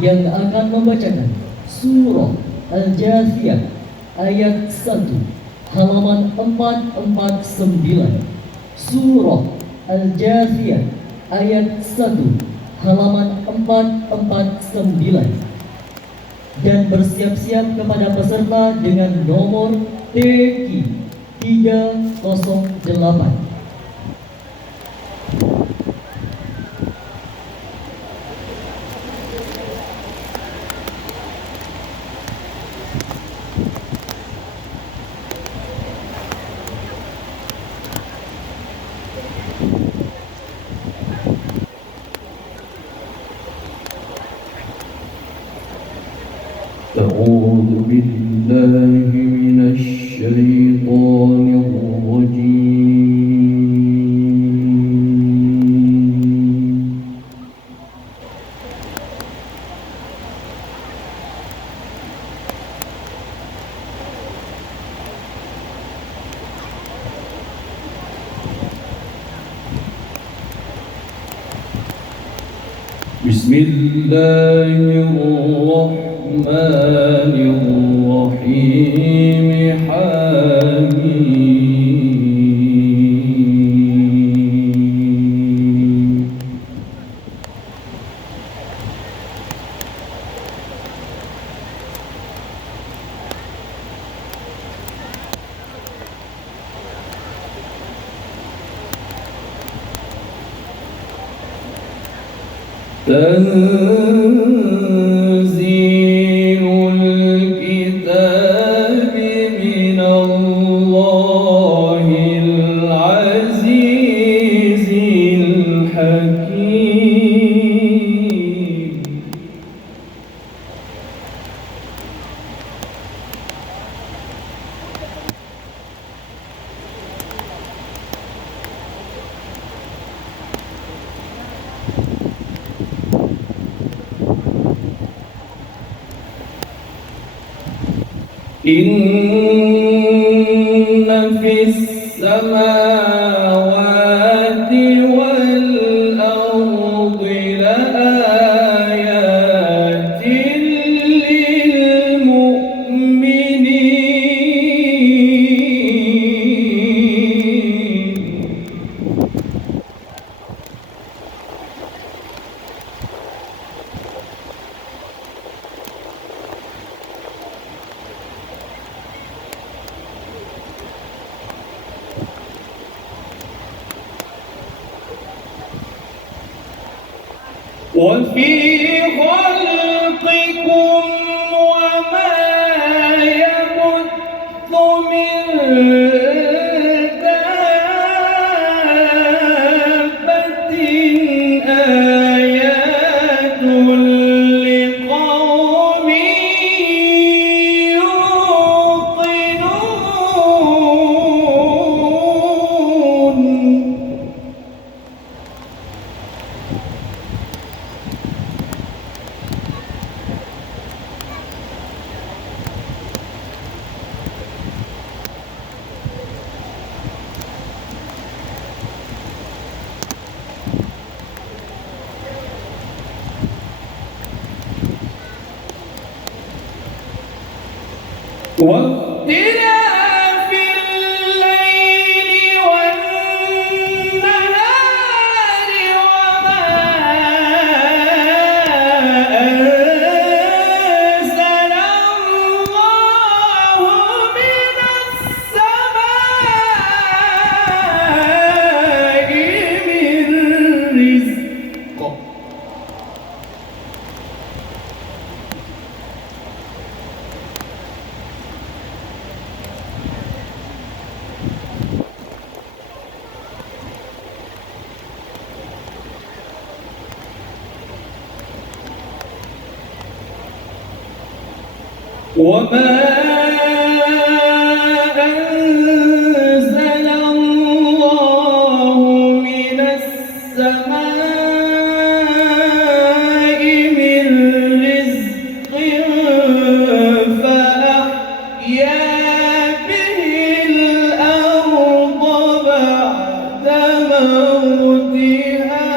yang akan membacakan surah Al-Jathiyah ayat 1 halaman 449. Surah Al-Jathiyah ayat 1 halaman 449. Dan bersiap-siap kepada peserta dengan nomor TQ 308. أعوذ بالله من الشيطان الرجيم. بسم الله الرحمن الرحيم. حميم. تنزيل الكتاب من الله العزيز الحكيم. إن في السماوات والأرض لآيات للمؤمنين. وفي خلقكم وما يبث من دابة آيات لقوم يوقنون. واختلاف الليل والنهار وما أنزل الله من السماء من رزق. وما أنزل الله من السماء من رزق فأحيا به الأرض بعد موتها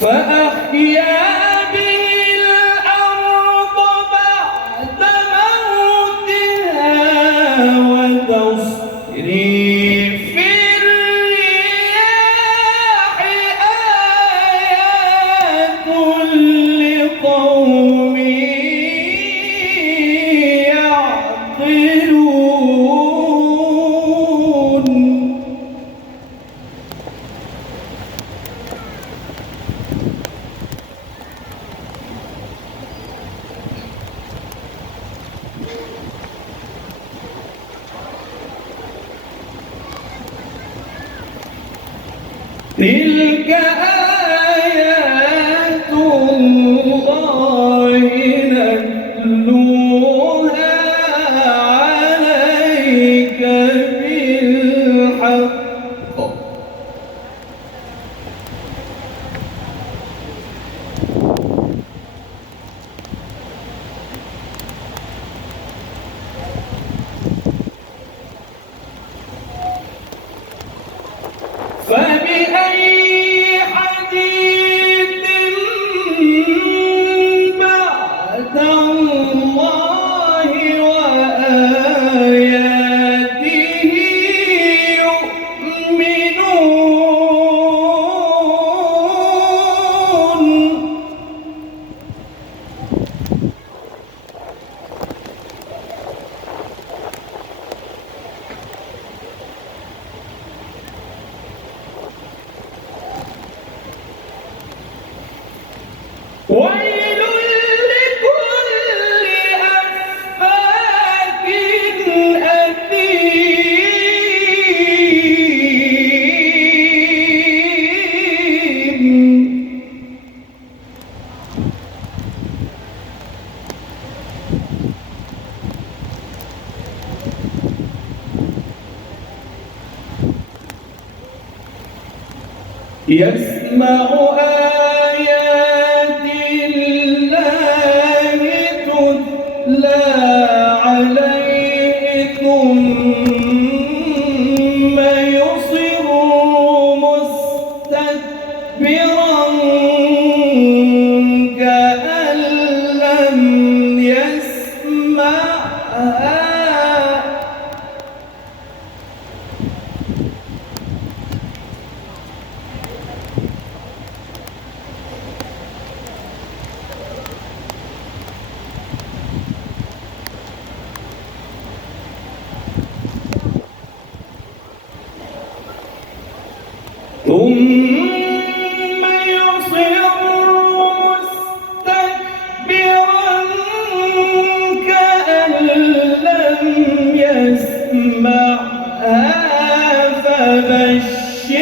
فأحيا به الأرض بعد موتها وتصريف الرياح آيات لقوم يعقلون. تلك آيات الله نتلوها عليك بالحق. فبأي حديث بعد الله وآياته يؤمنون. ويل لكل أفاك أثيم. يسمع آيات الله تتلى عليه ثم يصر مستكبرا كأن لم يسمعها. ثم يصر مستكبرا كأن لم يسمعها فبشره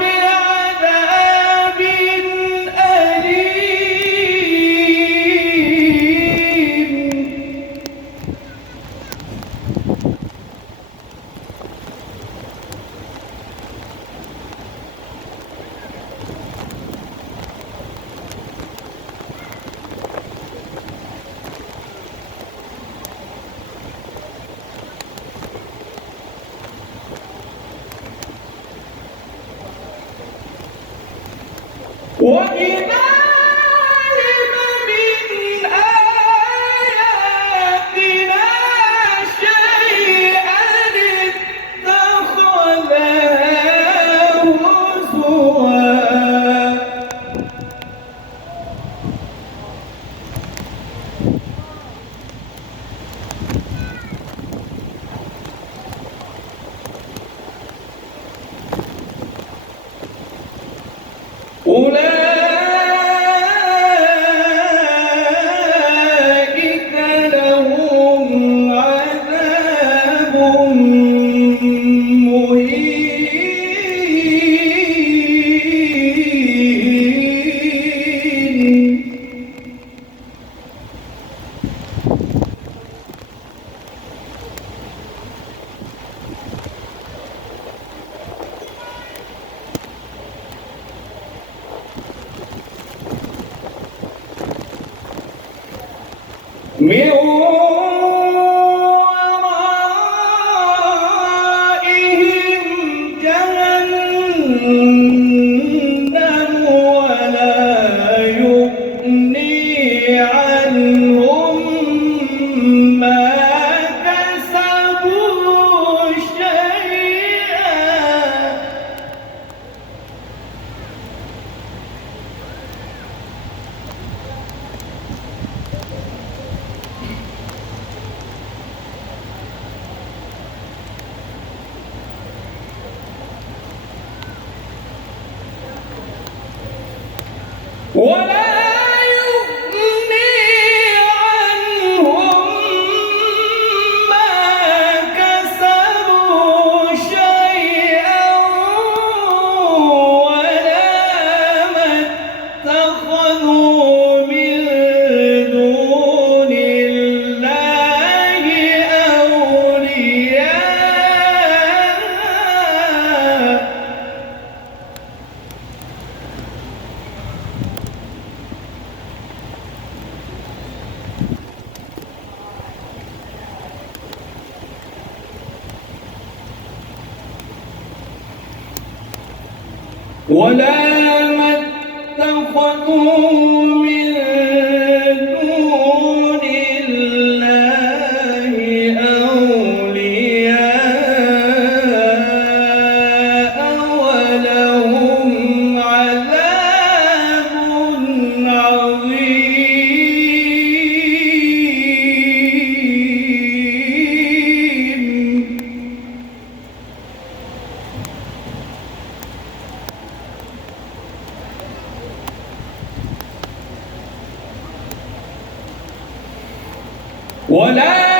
بعذاب أليم. وإذا علم من آياتنا شيئا اتخذها هزوا. أولئك لهم عذاب مهين. من ورائهم جهنم ولا يغني عنهم ما كسبوا شيئا. ولا يغني عنهم ما كسبوا شيئا ولا ما اتخذوا من دون الله أولياء. ولا ما اتخذوا من دون الله أولياء ولهم عذاب عظيم. ولا